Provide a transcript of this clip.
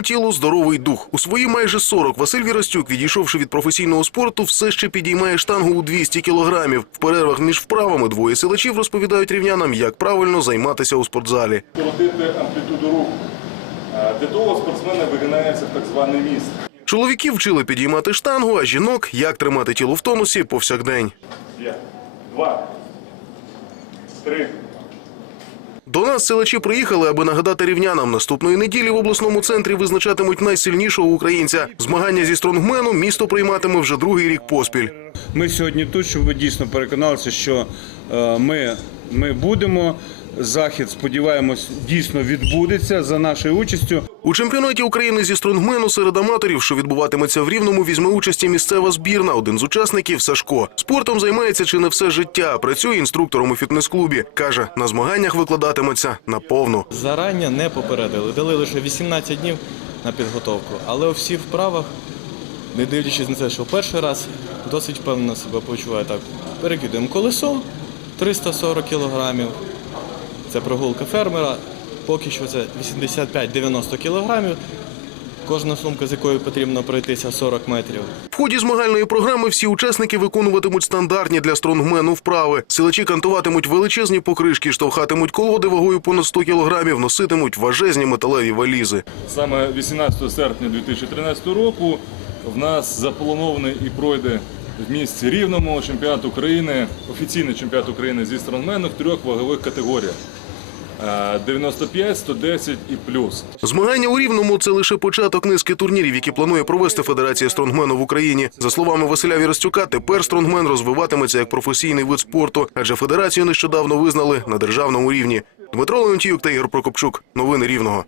здоровому тілу здоровий дух. У свої майже 40 Василь Вірастюк, відійшовши від професійного спорту, все ще підіймає штангу у 200 кілограмів. В перервах між вправами двоє силачів розповідають рівнянам, як правильно займатися у спортзалі. скоротити амплітуду руху. Е, Для того спортсмени вигинаються в так званий міст. Чоловіків вчили підіймати штангу, а жінок як тримати тіло в тонусі повсякдень. Є. Два. Три. До нас силачі приїхали, аби нагадати рівнянам. Наступної неділі в обласному центрі визначатимуть найсильнішого українця. Змагання зі стронгмену місто прийматиме вже другий рік поспіль. Ми сьогодні тут, щоб ви дійсно переконалися, що е, ми, ми будемо. Захід, сподіваємось, дійсно відбудеться за нашою участю. У чемпіонаті України зі стронгмену серед аматорів, що відбуватиметься в Рівному, візьме участі місцева збірна. Один з учасників Сашко. Спортом займається чи не все життя. Працює інструктором у фітнес-клубі. каже, на змаганнях викладатиметься наповну. Зарання не попередили. Дали лише 18 днів на підготовку. Але у всіх вправах, не дивлячись на те, що перший раз досить впевнено себе почуває так. Перекидуємо колесо 340 кілограмів. Це прогулка фермера. Поки що це 85-90 кілограмів. Кожна сумка, з якою потрібно пройтися 40 метрів. В ході змагальної програми всі учасники виконуватимуть стандартні для стронгмену вправи. Силачі кантуватимуть величезні покришки, штовхатимуть колоди вагою понад 100 кілограмів, носитимуть важезні металеві валізи. Саме 18 серпня 2013 року в нас запланований і пройде в місті Рівному чемпіонат України, офіційний чемпіонат України зі стронгмену в трьох вагових категоріях. Е, 95, 110 і плюс. Змагання у Рівному це лише початок низки турнірів, які планує провести Федерація стронгмену в Україні. За словами Василя Віростюка, тепер стронгмен розвиватиметься як професійний вид спорту, адже федерацію нещодавно визнали на державному рівні. Дмитро Леонтіюк та Ігор Прокопчук. Новини Рівного.